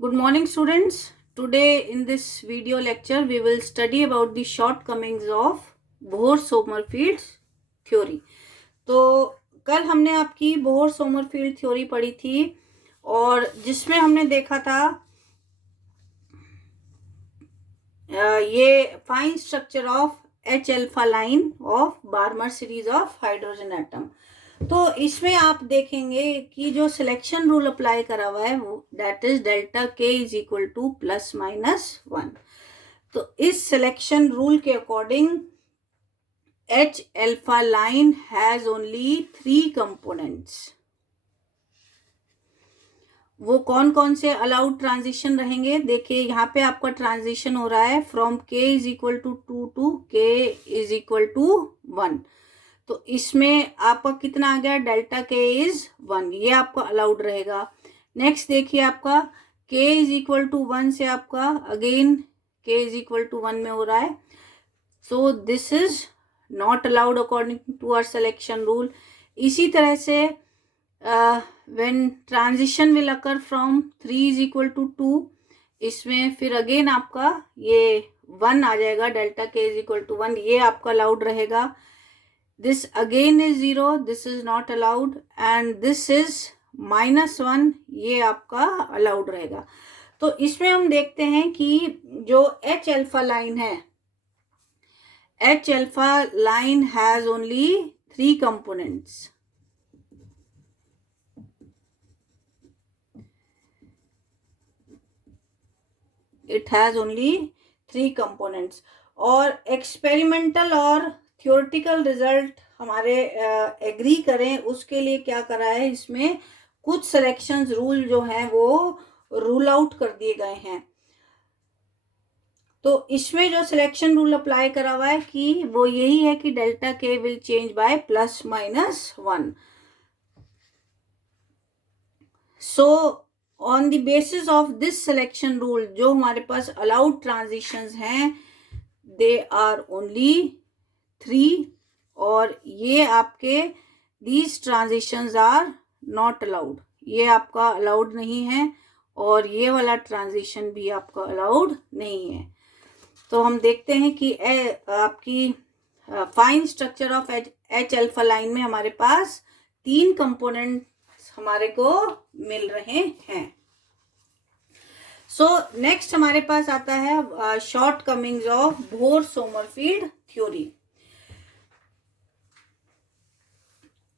Good morning, students. Today in this video lecture, we will study about the shortcomings of Bohr-Sommerfeld theory. तो कल हमने आपकी Bohr-Sommerfeld theory पढ़ी थी और जिसमें हमने देखा था ये fine structure of H alpha line of Barmer series of hydrogen atom. तो इसमें आप देखेंगे कि जो सिलेक्शन रूल अप्लाई करा हुआ है वो दैट इज डेल्टा के is equal two plus minus 1। तो इस सिलेक्शन रूल के according H alpha line has only 3 components. वो कौन कौन से अलाउड ट्रांजिशन रहेंगे? देखिए यहाँ पे आपका ट्रांजिशन हो रहा है from k is equal to 2 to k is equal to 1। तो इसमें आपका कितना आ गया? डेल्टा k इज 1, ये आपका अलाउड रहेगा। नेक्स्ट देखिए आपका k इज इक्वल टू 1 से आपका again k is equal to 1 में हो रहा है। So this is not allowed according to our selection rule. इसी तरह से when transition will occur from 3 is equal to 2, इसमें फिर अगेन आपका ये 1 आ जाएगा, delta k is equal to 1, ये आपका अलाउड रहेगा। This again is 0, this is not allowed, and this is -1, ये आपका अलाउड रहेगा। तो इसमें हम देखते हैं कि जो H अल्फा लाइन है, H alpha line has only 3 components. It has only 3 components और एक्सपेरिमेंटल और थियोरेटिकल रिजल्ट हमारे एग्री करें उसके लिए क्या करा है, इसमें कुछ सिलेक्शंस रूल जो हैं वो रूल आउट कर दिए गए हैं। तो इसमें जो सिलेक्शन रूल अप्लाई करा हुआ है कि वो यही है कि डेल्टा के will change bye plus minus 1। So on the basis of this selection rule जो हमारे पास अलाउड ट्रांजिशंस हैं दे आर ओनली 3 और ये आपके these transitions are not allowed, ये आपका अलाउड नहीं है और ये वाला ट्रांजिशन भी आपका अलाउड नहीं है। तो हम देखते हैं कि आपकी fine structure of H alpha line में हमारे पास 3 कंपोनेंट हमारे को मिल रहे हैं। सो नेक्स्ट हमारे पास आता है shortcomings of Bohr Sommerfeld theory.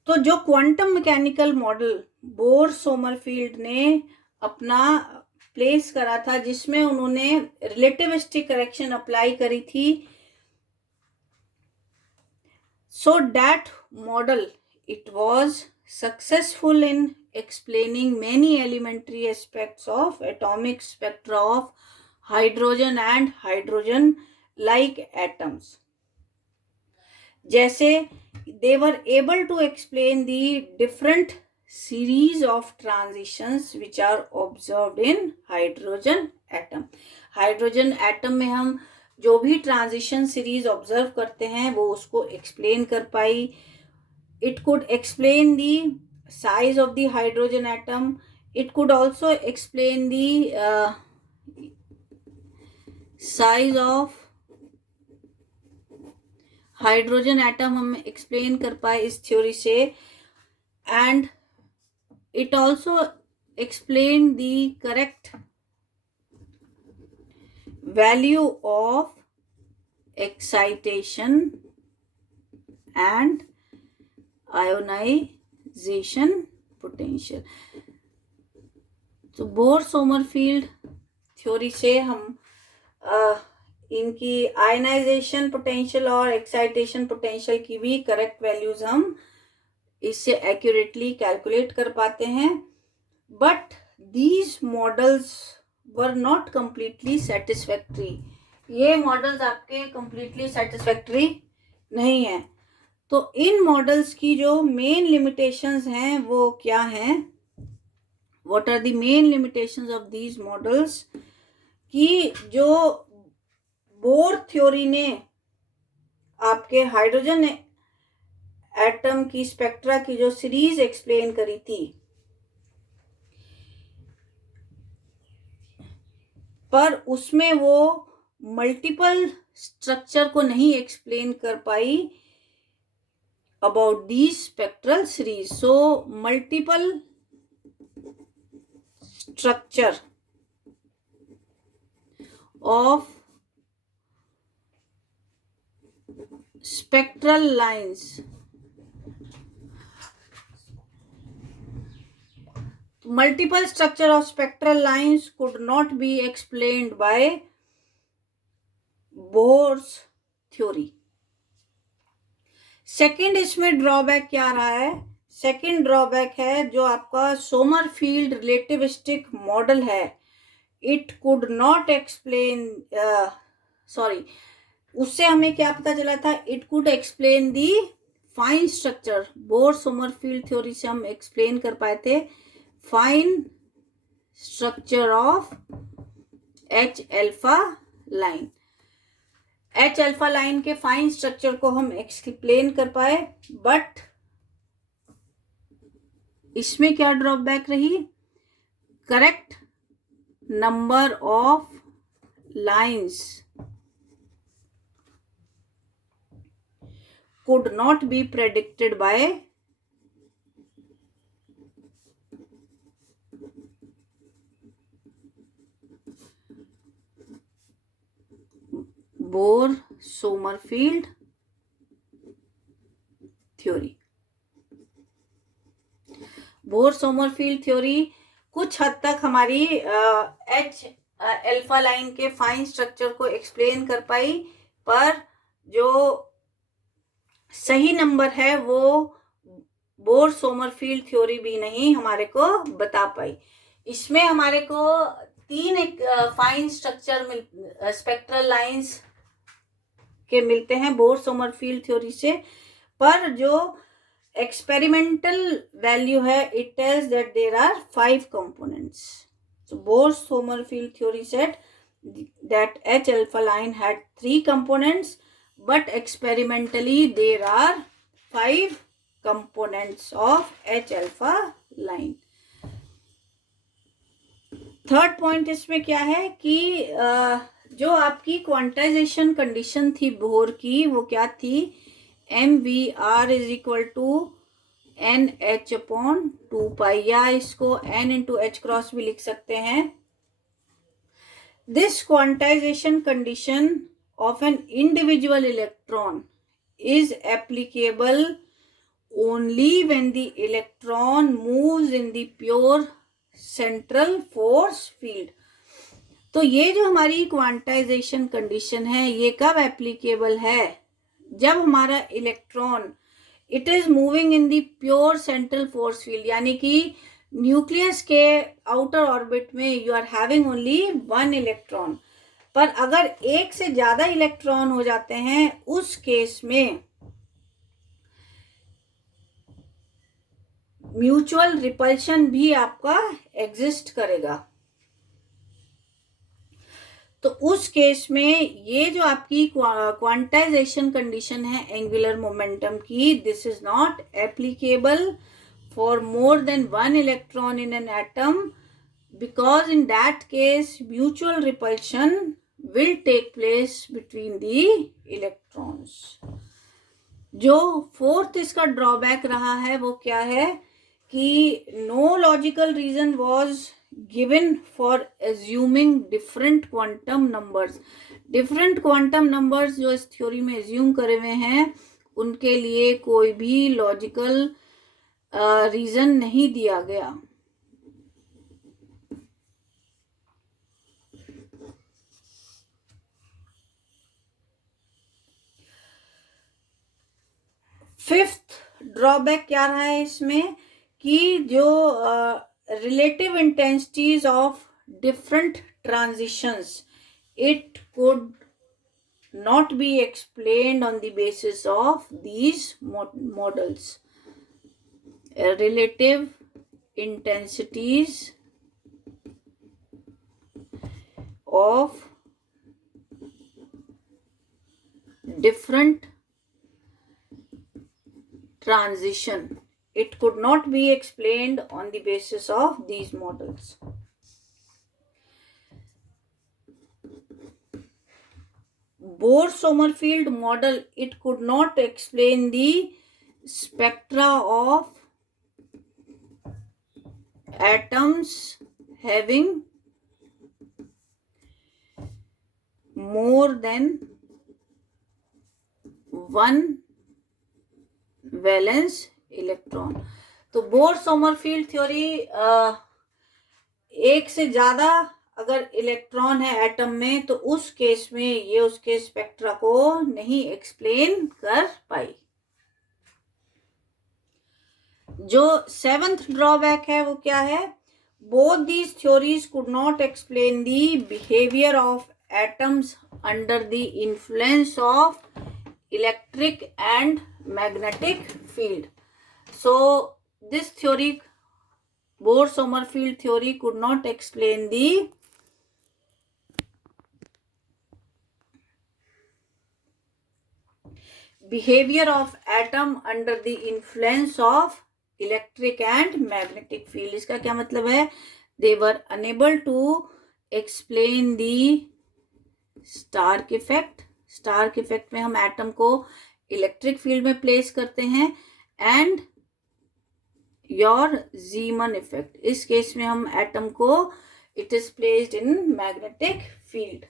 तो जो क्वांटम मैकेनिकल मॉडल बोहर-सोमरफेल्ड ने अपना प्लेस करा था, जिसमें उन्होंने रिलेटिविस्टिक करेक्शन अप्लाई करी थी, so that model it was successful in explaining many elementary aspects of atomic spectra of hydrogen and hydrogen like atoms. जैसे they were able to explain the different series of transitions which are observed in hydrogen atom. Hydrogen atom में हम जो भी transition series observe करते हैं वो उसको explain कर पाई। It could explain the size of the hydrogen atom. It could also explain the size of hydrogen atom हम एक्सप्लेन कर पाए इस थ्योरी से, and it also explain the correct value of excitation and ionization potential. तो Bohr-Sommerfeld theory से हम इनकी ionization potential और एक्साइटेशन पोटेंशियल की भी करेक्ट वैल्यूज हम इससे एक्यूरेटली कैलकुलेट कर पाते हैं। But these models were not completely satisfactory, ये मॉडल्स आपके कंप्लीटली सेटिस्फैक्ट्री नहीं है। तो इन मॉडल्स की जो मेन लिमिटेशंस हैं वो क्या हैं? What are the main limitations of these models? कि जो बोर थ्योरी ने आपके हाइड्रोजन एटम की स्पेक्ट्रा की जो सीरीज एक्सप्लेन करी थी, पर उसमें वो मल्टीपल स्ट्रक्चर को नहीं एक्सप्लेन कर पाई about the spectral series. So multiple structure of spectral lines. Multiple structure of spectral lines could not be explained by Bohr's theory. Second इसमें ड्रॉबैक क्या रहा है? सेकेंड ड्रॉबैक है जो आपका सोमरफील्ड रिलेटिविस्टिक मॉडल है, it could not explain, sorry, उससे हमें क्या पता चला था? It could explain the fine structure. Bore Sommerfeld theory से हम एक्सप्लेन कर पाए थे fine structure of H alpha line. H alpha line के फाइन स्ट्रक्चर को हम एक्सप्लेन कर पाए, बट इसमें क्या ड्रॉबैक रही? Correct number of lines could not be predicted by Bohr-Sommerfeld theory. Bore-Sommerfeld theory कुछ हद तक हमारी एच अल्फा लाइन के फाइन स्ट्रक्चर को एक्सप्लेन कर पाई, पर जो सही नंबर है वो बोर-सोमरफील्ड थ्योरी भी नहीं हमारे को बता पाई. इसमें हमारे को तीन एक फाइन स्ट्रक्चर स्पेक्ट्रल लाइंस के मिलते हैं बोर-सोमरफील्ड थ्योरी से, पर जो एक्सपेरिमेंटल वैल्यू है it tells that there are 5 components. So Bohr-Sommerfeld theory said that H alpha line had 3 components, but experimentally there are 5 components of H alpha line. Third point इसमें क्या है कि जो आपकी क्वांटाइजेशन कंडीशन थी bore की, वो क्या थी? MVR is equal to NH upon 2π, या इसको N इंटू H क्रॉस भी लिख सकते हैं. This quantization condition of an individual electron is applicable only when the electron moves in the pure central force field. तो ये जो हमारी क्वांटाइजेशन कंडीशन है ये कब एप्लीकेबल है? जब हमारा electron it is moving in the pure central force field, यानी कि न्यूक्लियस के आउटर ऑर्बिट में you are having only 1 electron. पर अगर एक से ज्यादा इलेक्ट्रॉन हो जाते हैं उस केस में म्यूचुअल रिपल्शन भी आपका एग्जिस्ट करेगा. तो उस केस में ये जो आपकी क्वांटाइजेशन कंडीशन है एंगुलर मोमेंटम की, this is not applicable for more than 1 electron in an atom, because in that case mutual repulsion will take place between the electrons. जो फोर्थ इसका ड्रॉबैक रहा है वो क्या है कि no logical reason was given for assuming different quantum numbers. different quantum numbers जो इस थ्योरी में assume करे हुए हैं उनके लिए कोई भी लॉजिकल रीजन नहीं दिया गया. फिफ्थ ड्रॉबैक क्या रहा है इसमें कि जो relative intensities of different transitions, it could not be explained on the basis of these models. Relative intensities of different transition, it could not be explained on the basis of these models. Bohr-Sommerfeld model, it could not explain the spectra of atoms having more than one valence electron. तो bore Sommerfeld theory एक से ज्यादा अगर electron है atom में तो उस case में ये उसके स्पेक्ट्रा को नहीं एक्सप्लेन कर पाई। जो सेवंथ ड्रॉबैक है वो क्या है? Both these theories could not explain the behaviour of atoms under the influence of electric and magnetic field. So this theory, Bohr-Sommerfeld theory, could not explain the behavior of atom under the influence of electric and magnetic field. इसका क्या मतलब है? They were unable to explain the Stark effect. Stark effect में हम atom को electric field में place करते हैं एंड योर जीमन इफेक्ट, इस केस में हम एटम को it is placed in magnetic field.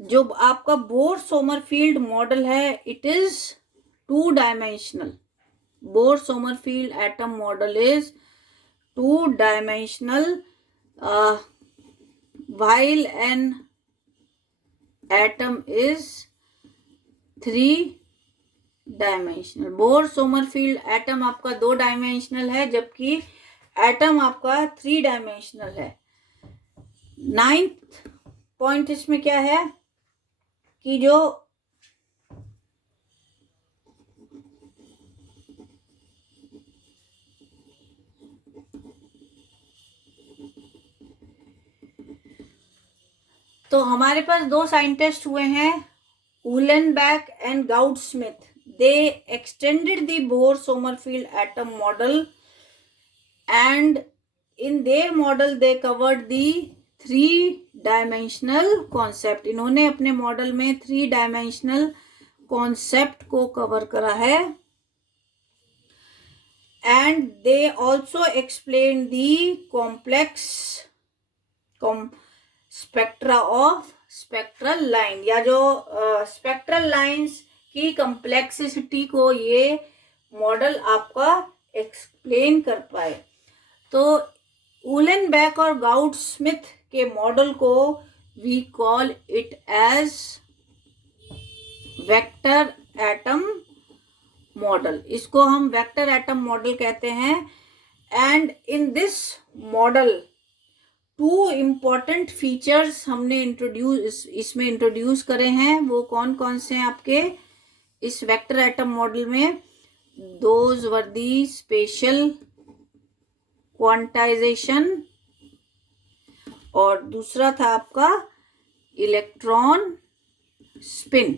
जो आपका बोर सोमरफील्ड मॉडल है it is two dimensional. Bohr-Sommerfeld atom model is two-dimensional, while an atom is three-dimensional. Bohr-Sommerfeld atom आपका दो डायमेंशनल है जबकि एटम आपका थ्री डायमेंशनल है। नाइन्थ पॉइंट इसमें क्या है कि जो तो हमारे पास दो साइंटिस्ट हुए हैं Uhlenbeck and Goudsmit. They extended the Bohr Sommerfeld atom model and in their model they covered the three dimensional concept. इन्होंने अपने मॉडल में थ्री डायमेंशनल कॉन्सेप्ट को कवर करा है and they also explain the complex spectra of spectral line, या जो spectral lines की complexity को ये मॉडल आपका एक्सप्लेन कर पाए। तो उलेनबैक और गाउडस्मिथ के मॉडल को we call it as vector atom model. इसको हम वेक्टर एटम मॉडल कहते हैं and in this model two important features हमने इसमें इंट्रोड्यूस करे हैं। वो कौन कौन से हैं आपके इस वेक्टर एटम मॉडल में? Those were the special quantization और दूसरा था आपका इलेक्ट्रॉन स्पिन।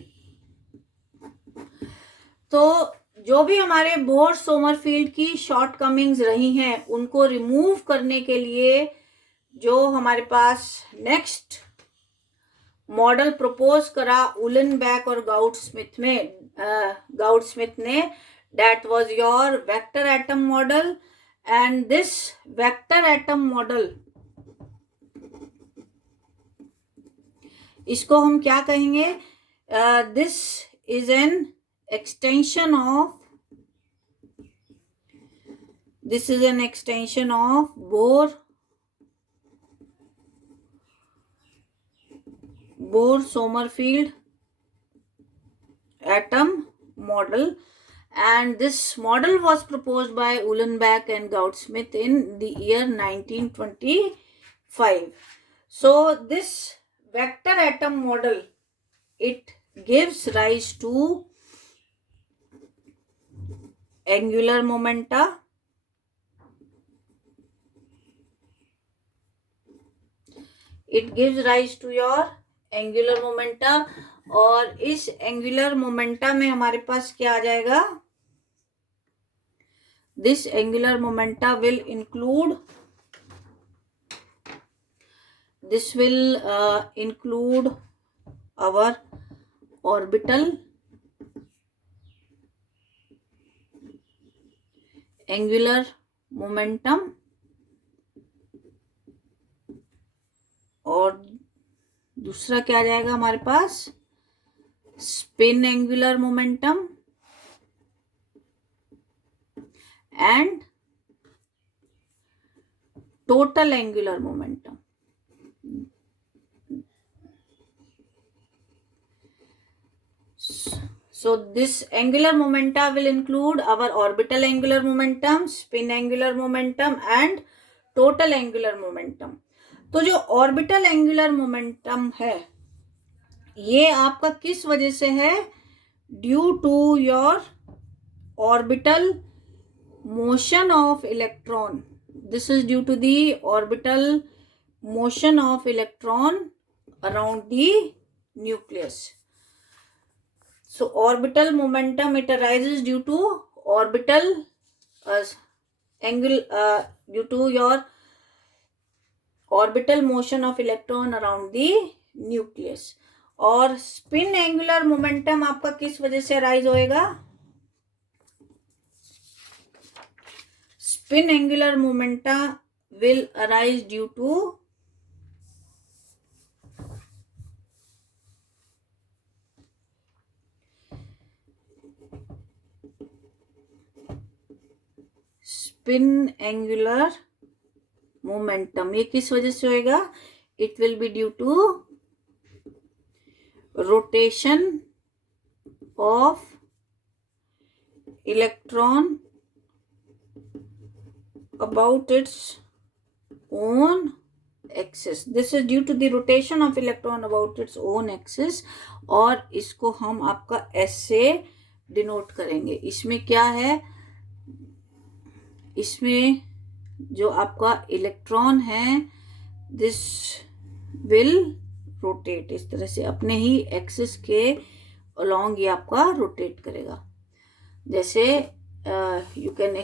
तो जो भी हमारे बोर सोमरफील्ड की शॉर्टकमिंग्स रही हैं उनको रिमूव करने के लिए जो हमारे पास नेक्स्ट मॉडल प्रपोज करा उलेनबैक और गाउडस्मिथ ने, that was your vector atom model and this vector atom model, इसको हम क्या कहेंगे? This is an extension of Bohr-Sommerfeld atom model, and this model was proposed by Ulenbach and Gaudsmith in the year 1925. So this vector atom model, it gives rise to angular momenta, it gives rise to your angular momenta, और इस angular momenta में हमारे पास क्या आ जाएगा? This angular momenta will include our orbital angular momentum और दूसरा क्या आ जाएगा हमारे पास, spin angular momentum and total angular momentum. So this angular momenta will include our orbital angular momentum, spin angular momentum and total angular momentum. तो जो orbital angular momentum है ये आपका किस वजह से है, due to your orbital motion of electron. This is due to the orbital motion of electron around the nucleus. So orbital momentum, it arises due to orbital due to your orbital motion of electron around the nucleus. और spin angular momentum आपका किस वजह से arise होएगा, spin angular momentum will arise due to spin angular momentum. ये किस वजह से होएगा, it will be due to rotation of electron about its own axis. This is due to the rotation of electron about its own axis. और इसको हम आपका S से डिनोट करेंगे. इसमें क्या है, इसमें जो आपका इलेक्ट्रॉन है दिस विल रोटेट, इस तरह से अपने ही एक्सिस के अलोंग ये आपका रोटेट करेगा. जैसे यू कैन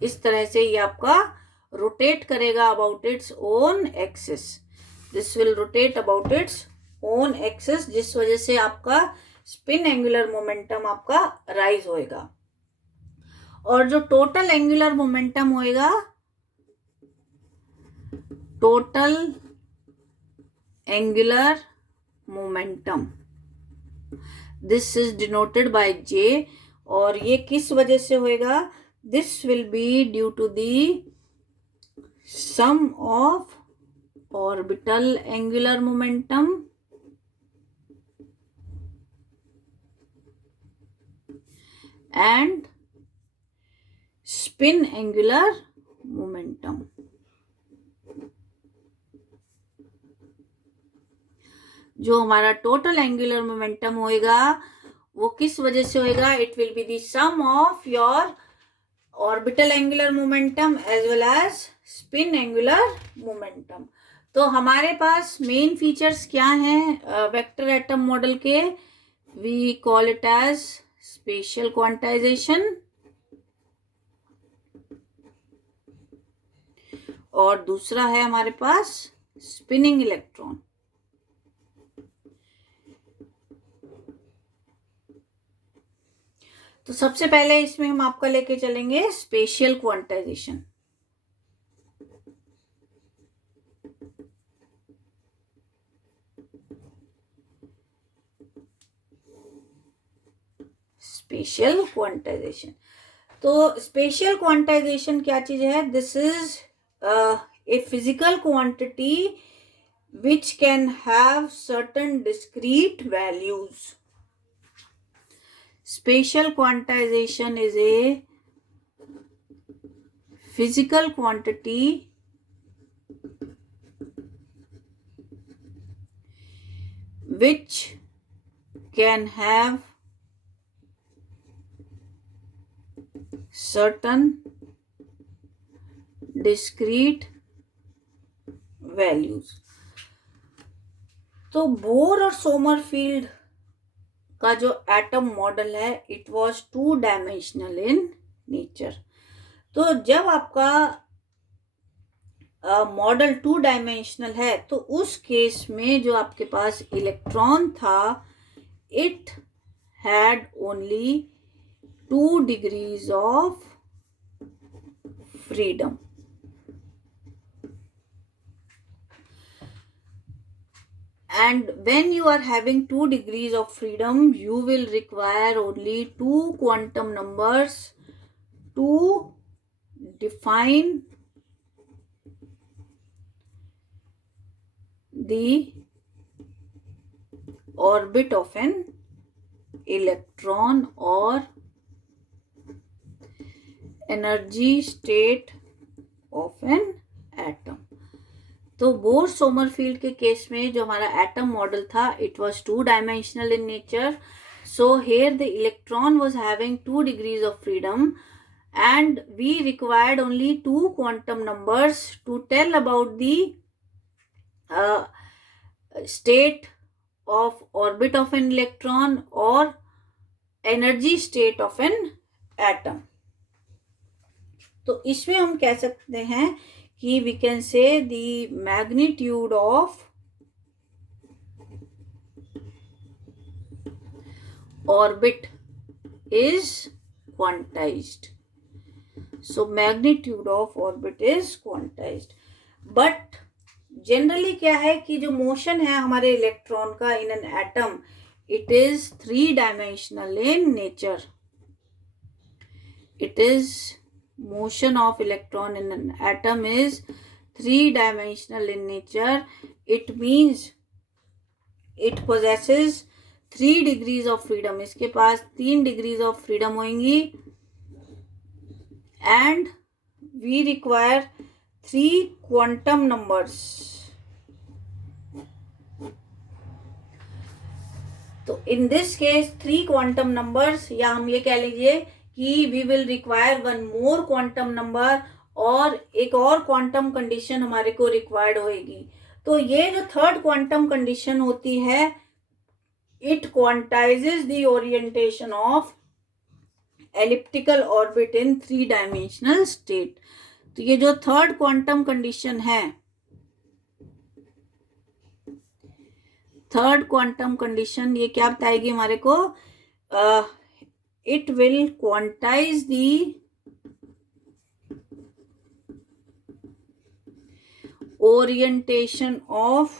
इस तरह से ये आपका रोटेट करेगा about its own axis. This will rotate about its own axis, जिस वजह से आपका स्पिन एंगुलर मोमेंटम आपका राइज होएगा. और जो टोटल एंगुलर मोमेंटम होएगा, total angular momentum, this is denoted by J. और ये किस वजह से होएगा, this will be due to the sum of orbital angular momentum and spin angular momentum. जो हमारा टोटल एंगुलर मोमेंटम होएगा वो किस वजह से होएगा, it will be the sum of your orbital angular momentum as well as spin angular momentum. तो हमारे पास मेन फीचर्स क्या हैं वेक्टर एटम मॉडल के, we call it as spatial quantisation और दूसरा है हमारे पास स्पिनिंग इलेक्ट्रॉन. तो सबसे पहले इसमें हम आपका लेके चलेंगे स्पेशियल क्वांटाइजेशन. स्पेशियल क्वांटाइजेशन, तो स्पेशियल क्वांटाइजेशन क्या चीज है, this is a physical quantity which can have certain discrete values. Spatial quantization is a physical quantity which can have certain discrete values. तो बोर और सोमरफील्ड का जो atom model है it was 2 dimensional in nature. तो जब आपका model 2 dimensional है तो उस केस में जो आपके पास इलेक्ट्रॉन था it had only 2 degrees of freedom. And when you are having 2 degrees of freedom, you will require only 2 quantum numbers to define the orbit of an electron or energy state of an atom। तो bore Sommerfeld के case में जो हमारा atom model था it was 2 dimensional in nature. So here the electron was having 2 degrees of freedom and we required only 2 quantum numbers to tell about the state of orbit of an electron or energy state of an atom। तो इसमें हम कह सकते हैं कि we can say the magnitude of orbit is quantized। So magnitude of orbit is quantized। But generally क्या है कि जो मोशन है हमारे इलेक्ट्रॉन का in an atom it is 3 dimensional in nature। It is motion of electron in an atom is 3 dimensional in nature। It means it possesses 3 degrees of freedom। इसके पास 3 degrees of freedom होंगी and we require 3 quantum numbers। तो in this case 3 quantum numbers, या हम ये कह लीजिए कि we will require 1 more quantum number और एक और क्वांटम कंडीशन हमारे को रिक्वायर्ड होगी। तो ये जो थर्ड क्वांटम कंडीशन होती है it quantizes the orientation of elliptical orbit in 3 dimensional state। तो ये जो थर्ड क्वांटम कंडीशन है, थर्ड क्वांटम कंडीशन ये क्या बताएगी हमारे को, it will quantize the orientation of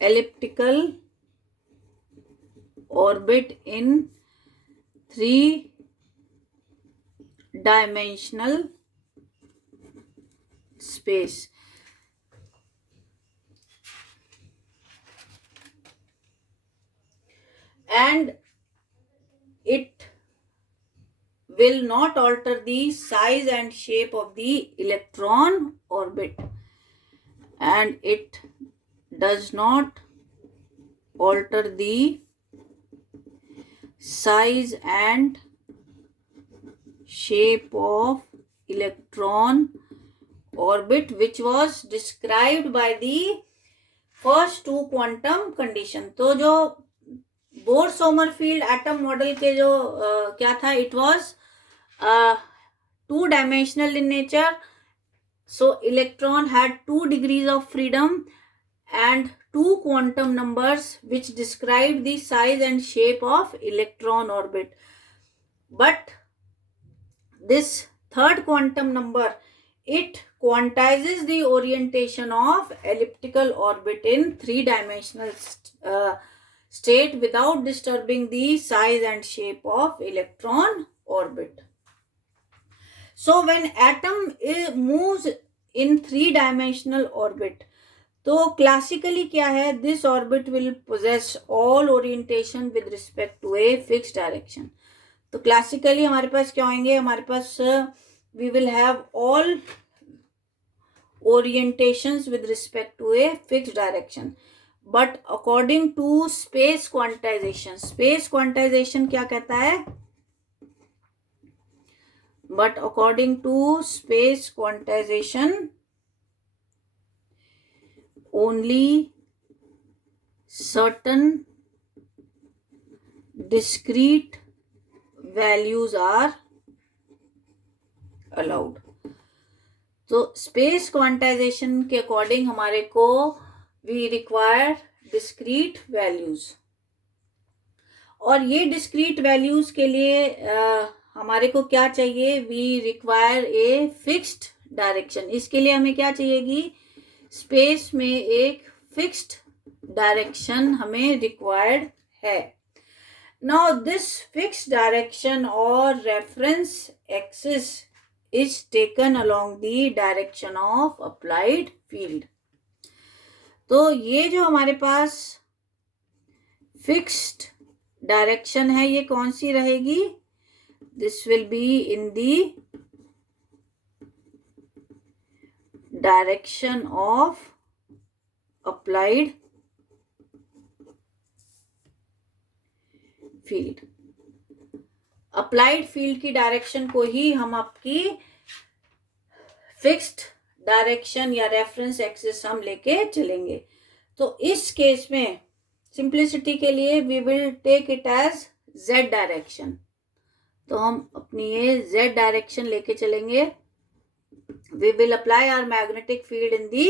elliptical orbit in 3 dimensional space। And it will not alter the size and shape of the electron orbit। And it does not alter the size and shape of electron orbit which was described by the first 2 quantum condition। तो जो bore Sommerfeld atom model के जो क्या था, it was 2 dimensional in nature. So electron had 2 degrees of freedom and 2 quantum numbers which describe the size and shape of electron orbit। But this third quantum number it quantizes the orientation of elliptical orbit in 3 dimensional state without disturbing the size and shape of electron orbit। So when atom moves in 3 dimensional orbit, तो classically क्या है, this orbit will possess all orientation with respect to a fix direction. तो classically हमारे पास क्या होंगे, हमारे पास we will have all orientations with respect to a fix direction. But according to space quantization, space quantization क्या कहता है, but according to space quantization only certain discrete values are allowed. तो स्पेस क्वांटाइजेशन के according हमारे को we require discrete values, और ये discrete values के लिए हमारे को क्या चाहिए, we require a fixed direction. इसके लिए हमें क्या चाहिएगी, स्पेस में एक फिक्स्ड डायरेक्शन हमें रिक्वायर्ड है. नाउ दिस फिक्स्ड डायरेक्शन और reference axis is taken along the direction of applied field. तो ये जो हमारे पास फिक्स्ड डायरेक्शन है ये कौन सी रहेगी, this will be in the direction of applied field. Applied field की डायरेक्शन को ही हम आपकी फिक्स्ड डायरेक्शन या रेफरेंस एक्सिस हम लेके चलेंगे. तो इस केस में सिंप्लिसिटी के लिए we will take it as Z direction. तो हम अपनी ये जेड डायरेक्शन लेके चलेंगे. We will apply our magnetic field in the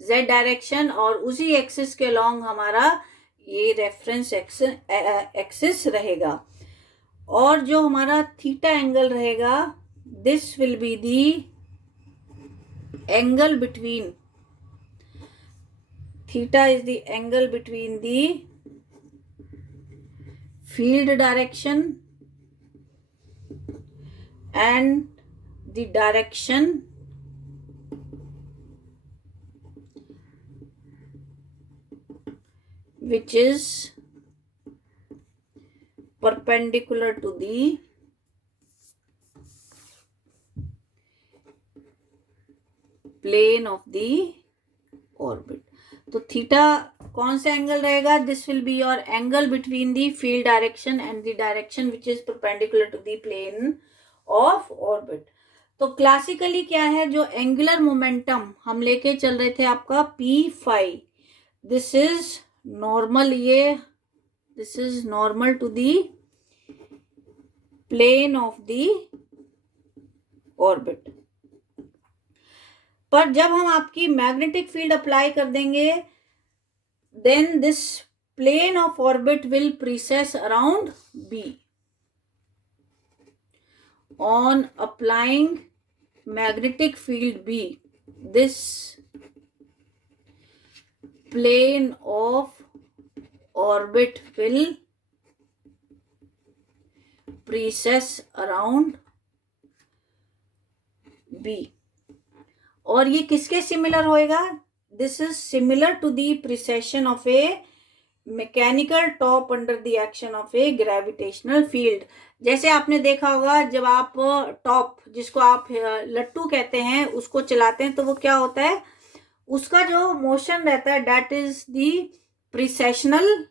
Z direction, और उसी एक्सिस के अलॉन्ग हमारा ये रेफरेंस एक्सिस रहेगा. और जो हमारा थीटा एंगल रहेगा, this will be the angle between, theta is the angle between the field direction and the direction which is perpendicular to the plane of the orbit. तो theta कौन सा angle रहेगा, this will be your angle between the field direction and the direction which is perpendicular to the plane of orbit. तो classically क्या है, जो angular momentum हम लेके चल रहे थे आपका p5, दिस इज नॉर्मल, ये this is normal to the plane of the orbit. पर जब हम आपकी मैग्नेटिक फील्ड अप्लाई कर देंगे, then this plane of orbit will precess around B. On applying magnetic field B, this plane of orbit will precess around B. और ये किसके similar होएगा, this is similar to the precession of a mechanical top under the action of a gravitational field. जैसे आपने देखा होगा, जब आप टॉप, जिसको आप लट्टू कहते हैं, उसको चलाते हैं तो वो क्या होता है, उसका जो मोशन रहता है, दैट इज द प्रिसेशनल